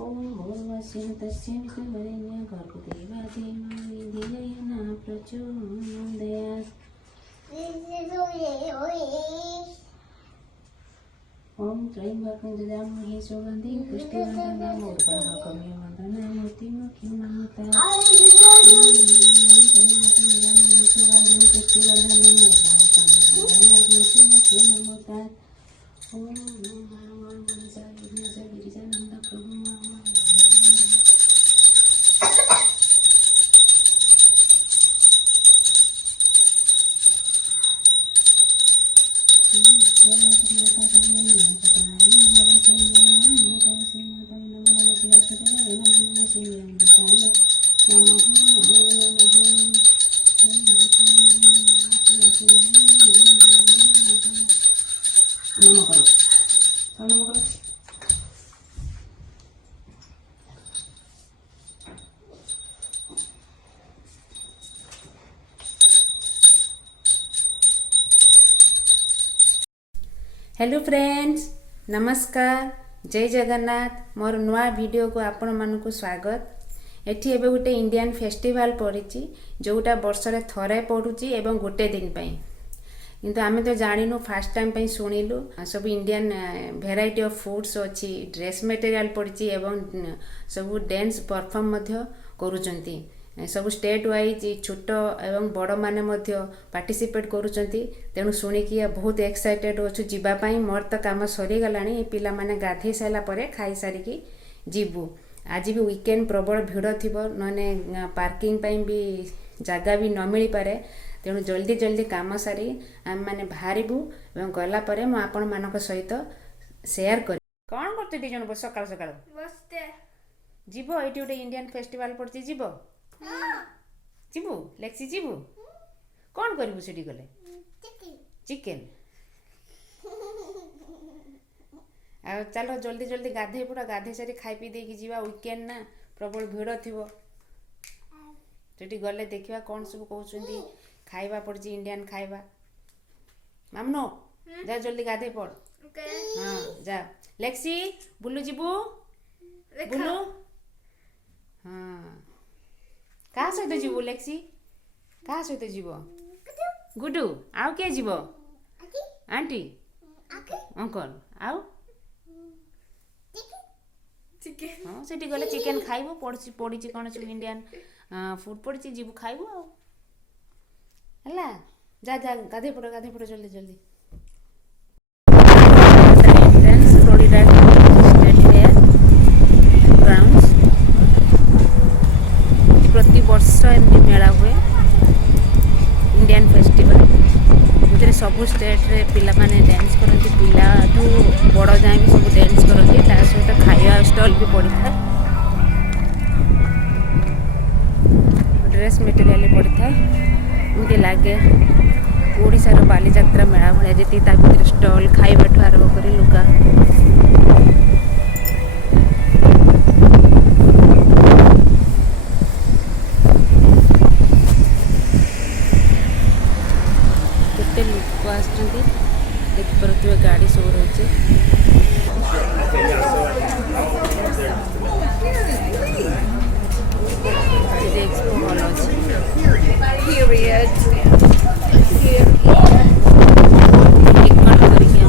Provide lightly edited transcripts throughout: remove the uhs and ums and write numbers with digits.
ओम भूर्भुवस्सुः तस्य वितुर्वरेण्यं भर्गो देवस्य धीमहि धियो यो नः प्रचोदयात्। ओम त्र्यंबकं यजामहे सुगन्धिं पुष्टिवर्धनं उर्वारुकमिव वन्दनामि मृत्युमुखीं नमतात्। ओम त्र्यंबकं यजामहे सुगन्धिं पुष्टिवर्धनं उर्वारुकमिव वन्दनामि मृत्युमुखीं नमतात्। ओम नमो मनसा विघ्नस्य गिरिजानन्द प्रभु हेलो फ्रेंड्स, नमस्कार, जय जगन्नाथ। मोर नुआ वीडियो को आपण मानकु स्वागत। एठी एबे गोटे इंडियन फेस्टिवल पड़िछि जोटा वर्ष रे थरे पड़ुछि एवं गोटे दिन पई, किंतु आमे तो जानिनु फर्स्ट टाइम पई सुनिलु। सब इंडियन वेराइटी ऑफ फूड्स अछि, ड्रेस मटेरियल पड़िछि एवं सब डांस परफॉर्म मध्य करूचंती। सब स्टेट वाइज छोट एवं बड़ माने मध्य पार्टिसिपेट करूचंती। तेणु शुणिकी बहुत एक्साइटेड अच्छु जीवाई। मोर तो कम सरी गलानी, पिला माने गाधे सारा पर खाई सारिकी जीवु। आज भी वीकेंड प्रबल भिड़ थी, नने पार्किंग भी जगह भी न मिल पारे। तेणु जल्दी जल्दी काम सारी आम मैंने बाहरबू और गलापर मुझे मान सहित सेयार कर। कौन करते दी जन सकाल सकाल जीव ये गोटे इंडियन फेस्टिवल पड़ती जीव जीवु लेक्सी जीवु कौन करू से गले चिकेन आ चलो जल्दी जल्दी गाधे पड़ा। गाधे सारी खाई पी देकी जीवा। वीकेंड ना प्रबल भिड़ थी से गले देखा कौन सब कहते खाइबा पड़ी इंडियन खाइबा। मामनो जा जल्दी गाधे पड़। हाँ जा लेक्सी बुलू जीवु बुलू। हाँ क्या सहित जीव लेक्सी? क्या सहित जीव? गुडू आउ किए जीव? आंटी अंकल आउ हाँ से गले चिकेन खाइबू। पड़ी कौन सब इंडियन फूड पड़ी जीव खाइबू आउ है। जा जा गाधे पड़ जल्दी जल्दी। फ्लोरिडा स्टेट फेयर ग्राउंड्स प्रति वर्ष एमती मेला हुए इंडियन फेस्टिवल। जो सबू स्टेट रे पिला माने डांस करती, पिला ठू बड़ जाए भी सब डांस करती। ता सहित खाଇବା स्टॉल भी पड़ी था, ड्रेस मटेरियल पड़ी था। एमती लगे ओडिशार बालीजात्रा मेला भाया जी ता भीतर स्टॉल खाଇବା ठू आरंभ कर लुगा देखिपे गाड़ी सब रही। एक्सपो हॉल अच्छे टिकट करके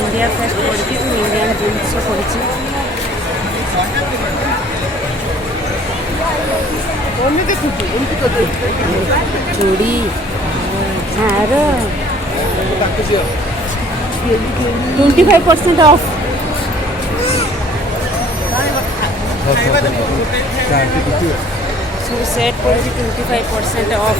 इंडिया फेस्ट पड़ी इंडियन जिन्स पड़ी चूड़ी हार 25% ऑफ सेट पड़ी 25% ऑफ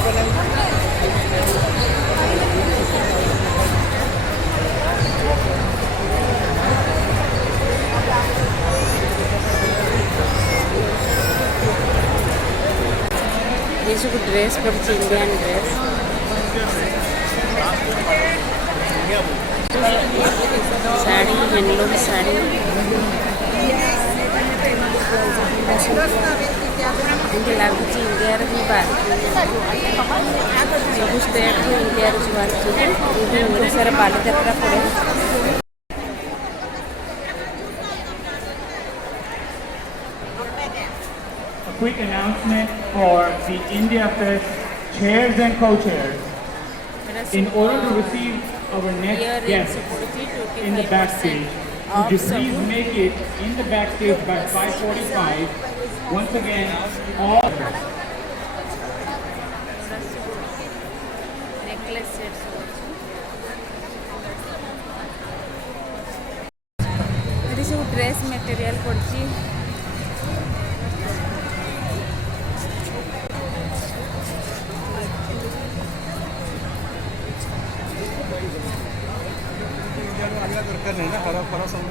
ये सब ड्रेस पड़ी Indian dress sari handloom sari इनके लगुच इंडिया भी बात सब स्टेट इंडिया भुवनेश्वर बालीजात्रा पड़े Quick announcement for the India Fest chairs and co-chairs. In order to receive our next guest in the backstage, would you please make it in the backstage by 5:45? Once again, all necklace sets this is dress material पड़ची दरकार नहीं ना हरा फरा सब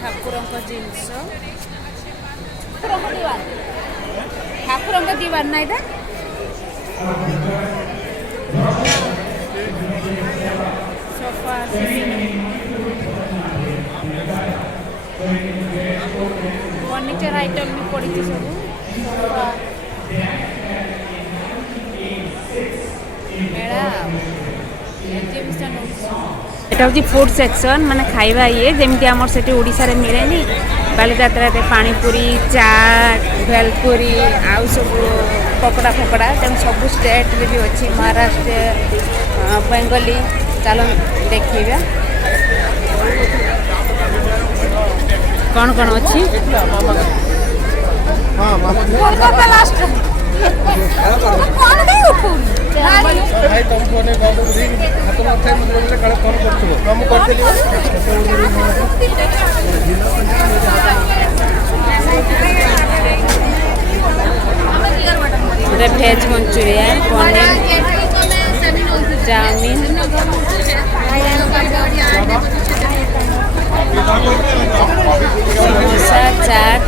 ठाकुरଙ୍କ ଜିନିଷ ଠାକୁରଙ୍କ ଦିବାର ନା ଏଇଟା सोफा फर्निचर आइटम भी पड़ी सब एटा हूँ फूड सेक्शन माने खाइबा ये जमी आमर से ओडिशा रे मिलेनी बालीजात्रा पानीपुरी चाट भेलपुरी आउ सब पकड़ा फकड़ा तेम सब स्टेट रे भी अच्छी महाराष्ट्र बेंगली चलो देखिए कौन कौन अच्छी भेज Manchurian paneer chowmein samosa chaat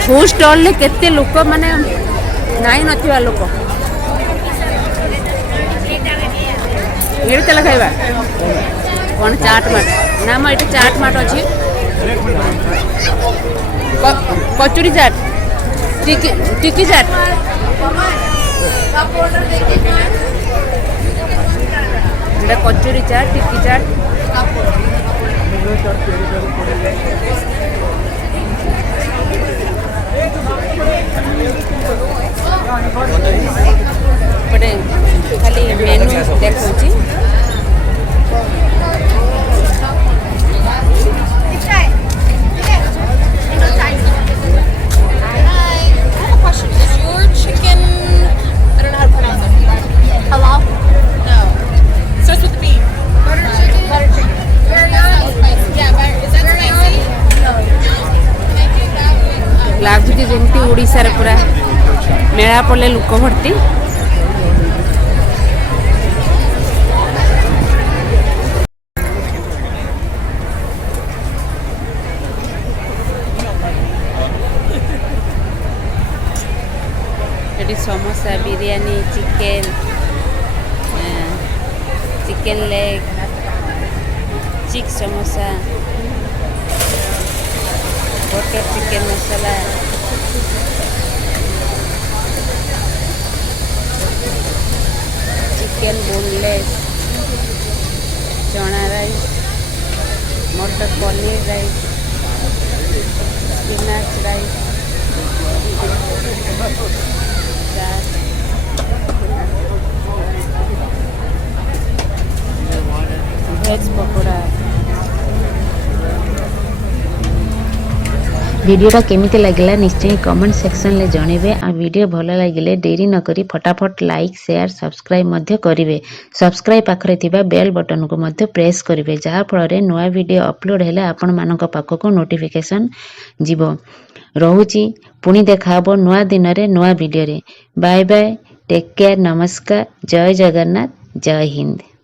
food stall ले केते लोक माने नाई नथिबा लोक ये चला खाइबा कौन चाट माट ना म ये चाट माट अच्छी कचुरी चाट टिकी चाट कचुरी चाट टिकी चाट पटे खाली मेनू देखुची लगुच जमी ओडिशा रे पूरा मेला पड़े लोक भर्ती ये samosa biryani chicken leg chick samosa butter chicken masala chicken boneless chana rice matar paneer rice spinach rice veg pakora वीडियोटा केमिति लागला निश्चय कमेंट सेक्शन ले जणेबे आ वीडियो भल लागिले देरी न करी फटाफट लाइक शेयर सब्सक्राइब मध्य करिवे सब्सक्राइब पाखरे थिबा बेल बटन को मध्य प्रेस करिवे जहा फल रे नया वीडियो अपलोड हेले आपण मानक पाखको नोटिफिकेशन जीवो रहुची पुनी देखाबो नया दिन रे नया वीडियो रे बाय बाय टेक केयर नमस्कार जय जगन्नाथ जय हिंद।